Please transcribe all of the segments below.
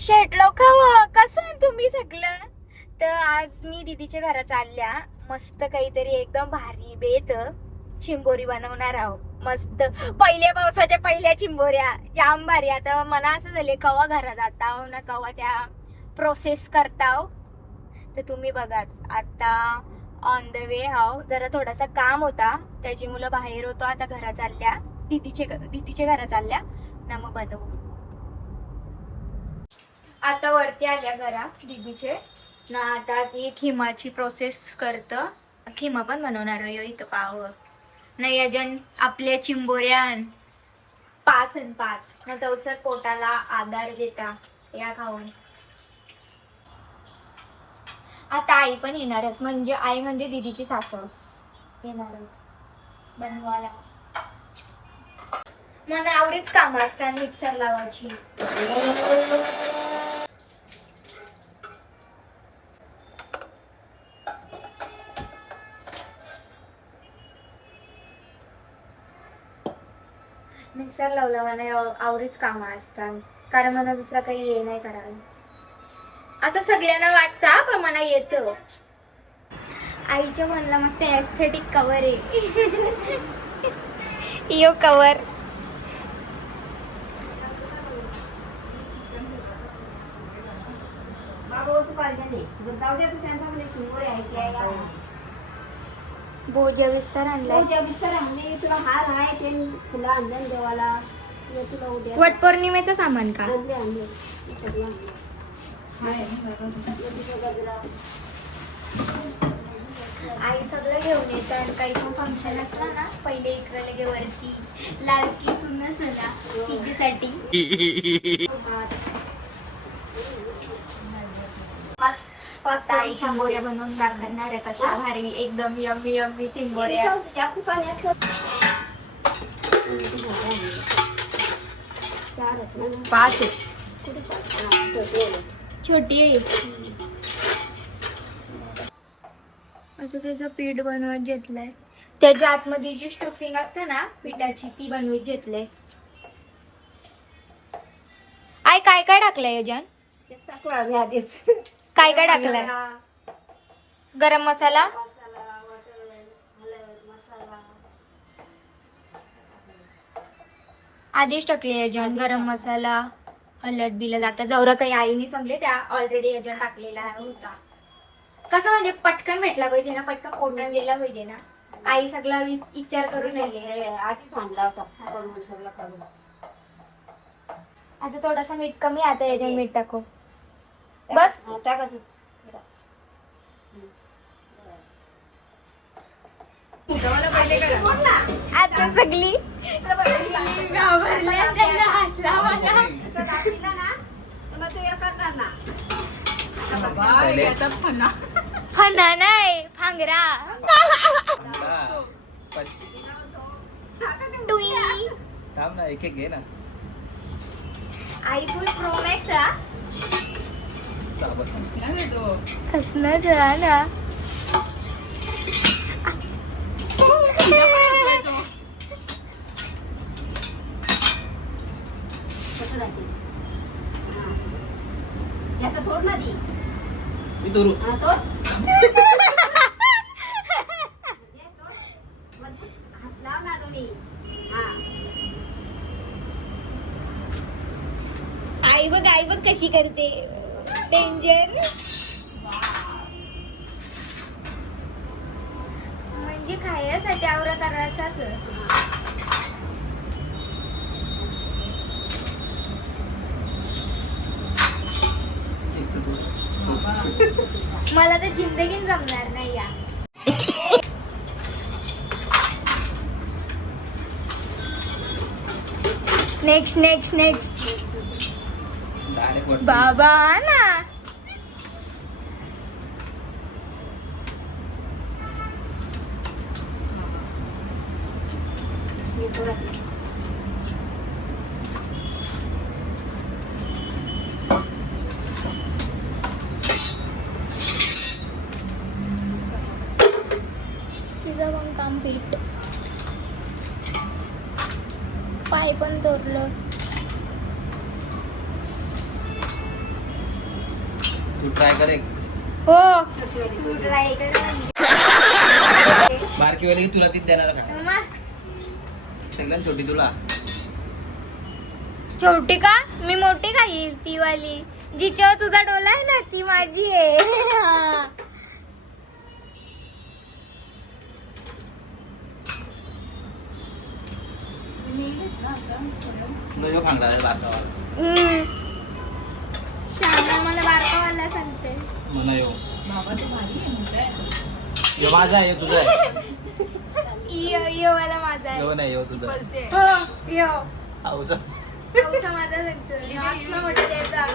शेटलो कसं आहे तुम्ही सगळं. तर आज मी दीदीच्या घरात चालल्या, मस्त काहीतरी एकदम भारी बेत चिंबोरी बनवणार आहो. मस्त पहिल्या पावसाच्या पहिल्या चिंबोऱ्या जाम भारी. आता मला असं झाले कवा घरात जाताव ना कवा त्या प्रोसेस करताव. तर तुम्ही बघाच आता ऑन द वे हाव. जरा थोडासा काम होता त्याची मुलं बाहेर होतो, आता घरात चालल्या दीदीच्या घरात चालल्या ना, मग बनवू. आता वरती आल्या घरात दीदीचे ना, आता ती खिमाची प्रोसेस करत. खिमा पण बनवणार आहे इथं पाव नाही अजून आपल्या चिंबोऱ्यान 5 आणि 5 ना तवसर पोटाला आधार देता या खाऊन. आता आई पण येणार आहेत, म्हणजे आई म्हणजे दीदीची सासूस येणार आहेत बनवायला. मला आवडीच काम असतात मिक्सर लावायची. मिक्सर लावला मला आवडीच काम असतात, कारण मला दुसरा काही हे नाही करायला. असं सगळ्यांना वाटतं पण मला येतं. आईच्या म्हणला मस्त एस्थेटिक कवर आहे. यो कवर बोजा विस्तार आणलाय. तुला हार आहे ते फुलं आणलं देवाला. तुला उद्या वट पौर्णिमेचं सामान का? आणले सगळं आई सगळं घेऊन येतात. काही पण फंक्शन असलं ना पहिले इकडे लगे वरती लाडकी सुन्न सणा तिच्यासाठी आई चिंबोऱ्या बनवून दाखवणार आहे कशा भारी एकदम यम्मी यम्मी चिंबोऱ्या. जास्त पाण्यात 5 छोटी आहे. आता त्याचं पीठ बनवत घेतलंय. त्याच्या आतमध्ये जी स्टफिंग असते ना पिठाची ती बनवत घेतलंय. आई काय काय टाकलंय याच्यात? टाकू आम्ही आधीच. काय काय टाकलंय? गरम मसाला आधीच टाकले याच्यात. गरम मसाला हळद बिलद आता जवळ काही आईने सांगले त्या ऑलरेडी याच्यात टाकलेला होता. कसं म्हणजे पटकन भेटला पाहिजे ना, पटकन पोटात गेला पाहिजे ना. आई सगळा विचार करून राहिली. आधीच आणला होता सगळं करून. आता थोडासा मीठ कमी, आता याच्यात मीठ टाकू बस. टाकायचं आता सगळी घाबरल्या त्यांना हात लावायला. फणा नाही फांगरा. टुई थांब ना, एक एक घे ना. आयफोन प्रो मॅक्स साबण. कसं जरा ना. याचा थोड ना दी मी दुरू. हात लाव ना दोन्ही. आई बघ कशी करते. डेंजर म्हणजे खायसाठी आवरा करायचाच. एक तर दुरू. मला तर जिंदगीन जमणार नाही या. नेक्स्ट नेक्स्ट नेक्स्ट डायरेक्ट वरती. बाबा ना. तिचं पण काम पीठ पाय पण तोडलं. तू ट्राय कर एक हो तू ट्राय कर बारकी वाली की तुला तीच देणार का मम्मा, सगळ्यात छोटी तुला छोटी का मी मोठी खाईल ती वाली जिच्यावर तुझा डोला आहे ना ती माझी आहे हा. तुला जो खांगला आहे बारकावाला हम्म. श्यामा मला बारकावाला सांगते मला येऊ यो माझा आहे यो तुझा आहे यो वाला माझा आहे यो नाही यो तुझा हो यो औसा पावसा माझा सांगतो नाचलं म्हटलं त्याचा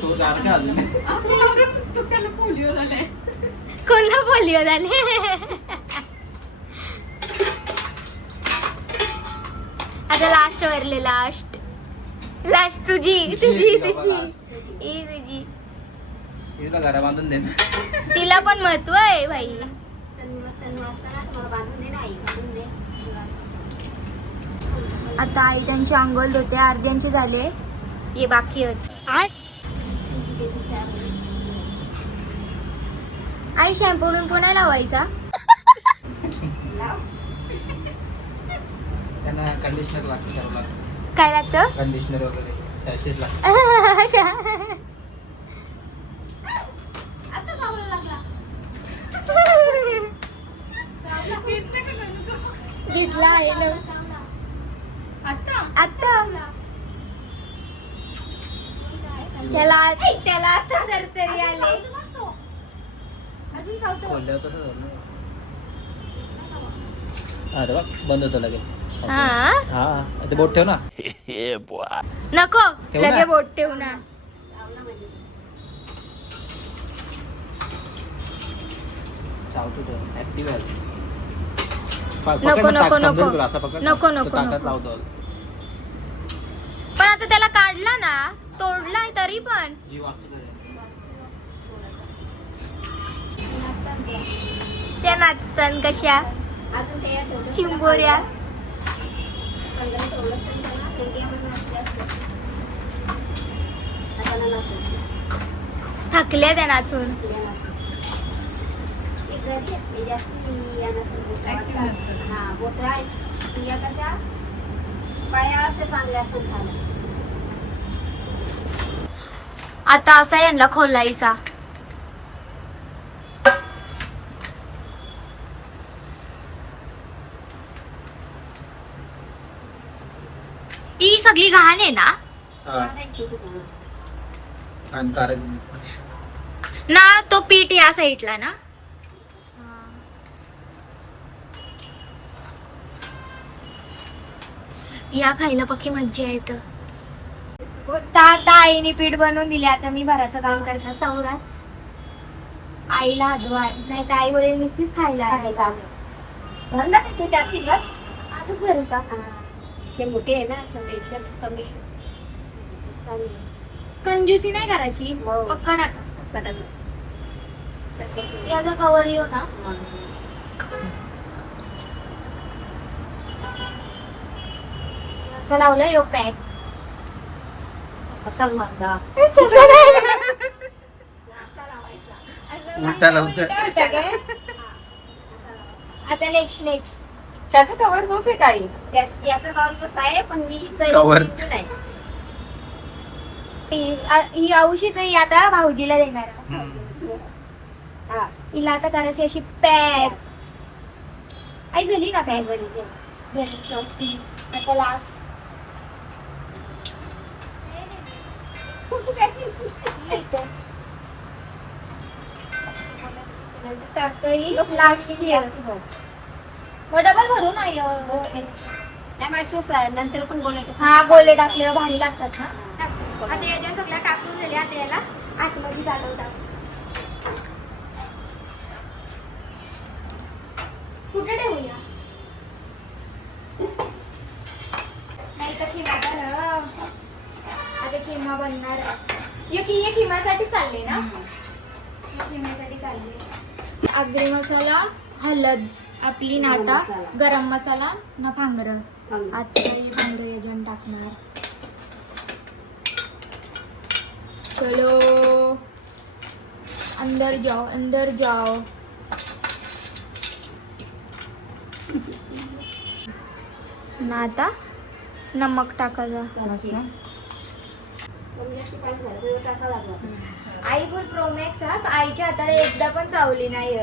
तो बारका अजून कोणला पोलिओ झाले आता लास्ट वरले लास्ट लास्ट तुझी तुझी तुझी ही तुझी तुला घरा बांधून दे ना तिला पण महत्व आहे भाई तनु असताना मला बांधून दे ना आई बांधून दे आता आई त्यांची आंघोळ धुते अर्ध्यांची झाले ये बाकी आई शॅम्पू बिंपू नाही लावायचा त्यांना कंडिशनर लागतं करावं लागतं काय लागतं कंडिशनर वगैरे सॅशेस लागतं आता चावला लागला घेतला आहे ना आता त्याला आता तरतरी आले अजून चावतो खोलल्यावर तसं झालं हा ते बघ बंद होतं लगेच हा हा ते बोट ठेव ना नको ठेवू ना? लगे बोट ठेवू ना चावला म्हणजे चावतो तो ऍक्टिव्ह आहे नको, नको, नको. नको, नको, ताकद नको. लावतो पण आता त्याला काढला ना तोडलाय तरी पण जीव असतो त्याच्यात. त्या नाचतात कशा अजून ते ठेवलं चिंबोऱ्या पंधरा ठेवलं तरी त्यांना ते गेममध्ये नसले असते आता ना नसते थकल्या त्या नाचून ते घरी आहेत ते जास्ती या नसेल हा बोटं आहेत या कशा पायावर ते चांगले असतात खायला आता असा यांना खोलायचा ती सगळी घाण आहे ना हानिकारक ना तो पीठ या साईडला ना या खायला पक्की मज्जा येत आता आईने पीठ बनवून दिले आता मी भराचं काम करतात तेवढाच आईला हातवार नाही तर आई बोलेल नुसतीच खायला आहे का भर ना ते जास्ती भर आता भरू का ते मोठे आहे ना छोटे एकदम कमी चालेल. कंजूसी नाही करायची हो. पक्का टाका पटापट. तसं ठेव. याचा कवर येऊ ना असं लावलं यो पॅक असा मारला. उलटा लावतं. आता नेक्स्ट त्याचा कवर तोच आहे काही याचा कवर कसं आहे पण मी Cover. नाही ही औषध ही आता भाऊजीला देणार आहे. हम्म. हा हिला आता करायची अशी पॅक आई झाली ना पॅक बरी चौथी आता लास्ट मग डबल भरू ना नंतर पण बोलायचं हा गोले टाकल्यावर भारी लागतात ना आता याच्या सगळ्या टाकून झाले आता याला आतमध्ये चालवतात कुठे ठेवूया नाही तर खिमा आता खिमा बनणार ये खिमासाठी चालले ना खिम्यासाठी चालले आगरी मसाला हळद आपली नाता मसाला. गरम मसाला ना फांगर फांगर. आता ही फांगर एजंट टाकणार चलो अंदर जाओ अंदर जाओ. ना आता नमक टाकायचा. कमी जास्त पाणी झालं तर टाकावं लागलं. आई पण प्रोमॅक्स हा आईच्या हाताला एकदा पण चावली नाही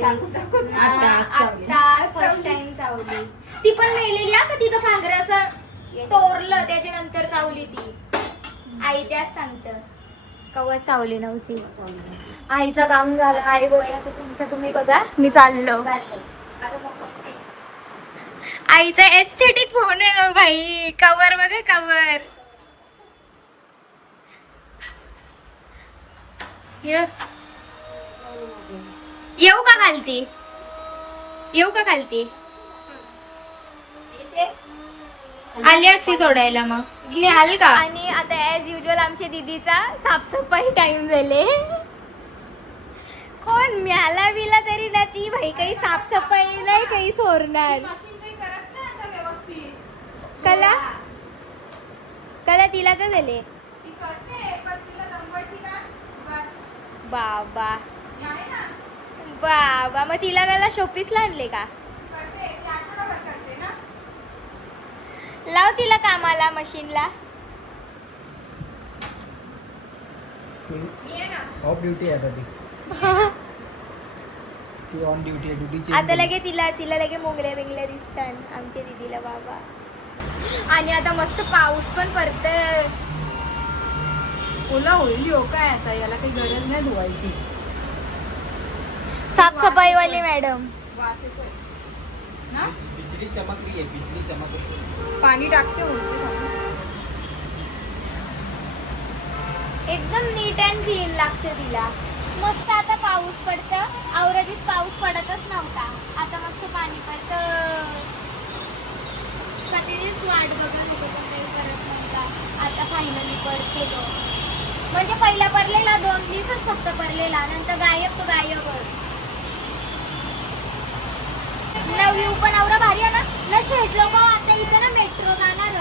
सांगून टाकून. आता फर्स्ट टाइम चावली. ती पण मेलेली हा का तिचं फांगर असं तोरलं त्याच्यानंतर चावली ती. आई त्याच सांगत कवा चावली नव्हती. आईचं काम झालं. आई बोलला तर तुमचं तुम्ही बघा मी चाललो. आईचा एस्थेटिक फोन आहे भाई. कवर बघा कवर. येऊ का खालती. येऊ का खालती. आली असती सोडायला मग निघाल का. आणि आता ऍज युजल आमच्या दीदीचा साफसफाई टाइम झाले. कोण म्याला बिला तरी ना ती भाई काही साफसफाई नाही काही सोडणार. कला कला तिला का झाले. बाबा बाबा मग तिला गला शोपीसला आणले का. लाव तिला कामाला मशीनला. ऑफ ड्युटी आहे आता ती ऑन ड्युटी आहे. ड्युटी आता लगे तिला लगे मोगल्या बिंगल्या दिसतात आमच्या दीदीला बाबा. आणि आता मस्त पाऊस पण पडतोय. ओला होईल हो काय आता याला काही गरज नाही धुवायची. साफसफाई वाली मॅडम. वास येतोय ना. बिजली चमक रही है. बिजली चमक रही है. पाणी टाकते उलटे. एकदम नीट अँड क्लीन लागते तिला. मस्त आता पाऊस पडतं. आवरदीस पाऊस पडतच नव्हता. आता मस्त पाणी पडतं. कधीच वाट बघत होतो पण काही करत नव्हता. आता फायनली पडतो तो. म्हणजे पहिला पडलेला 2 दिवसच फक्त पडलेला. नंतर गायब तो गायबच. ना व्ह्यू पण आवरा भारी आहे ना शेटलो मग आता इथे ना मेट्रो जाणार.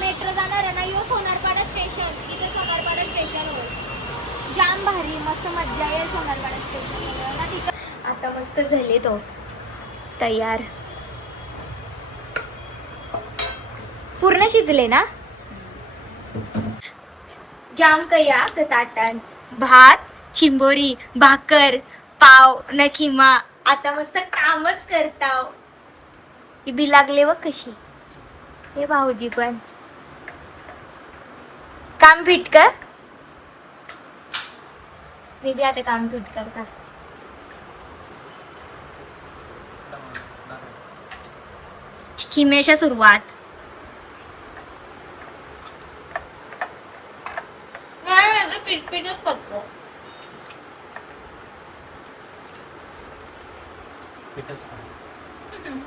मेट्रो जाणार आहे ना. यो सोनारपाडा स्टेशन. इथे सोनारपाडा स्टेशन होईल. जाम भारी मस्त मज्जा येईल सोनारपाडा स्टेशन ना तिथं. आता मस्त झाले तो तयार. पूर्ण शिजले ना. जाम कया ताटान भात चिंबोरी भाकर पाव न खिमा. आता मस्त कामच करताव. ही बी लागले व कशी. हे भाऊजी पण काम फिट कर. मी बी आता काम फिट करतात. खिमेच्या सुरुवात. पीठच करतो.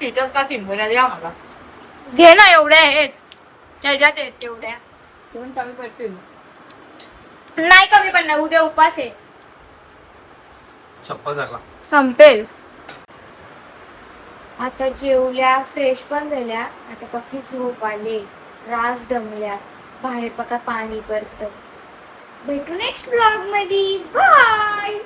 पिठच का सिंबोऱ्या द्या मला. घे ना एवढ्या आहेत त्याच्यात आहेत तेवढ्या. ते पण कमी पडतील. नाही कमी पण नाही. उद्या उपास आहे. चप्पल झाला. संपेल. आता जेवल्या फ्रेश पण झाल्या. आता पक्की झोप आले. रास दमल्या. बाहेर बघा पाणी पडतं. भेटू नेक्स्ट ब्लॉग मध्ये. बाय.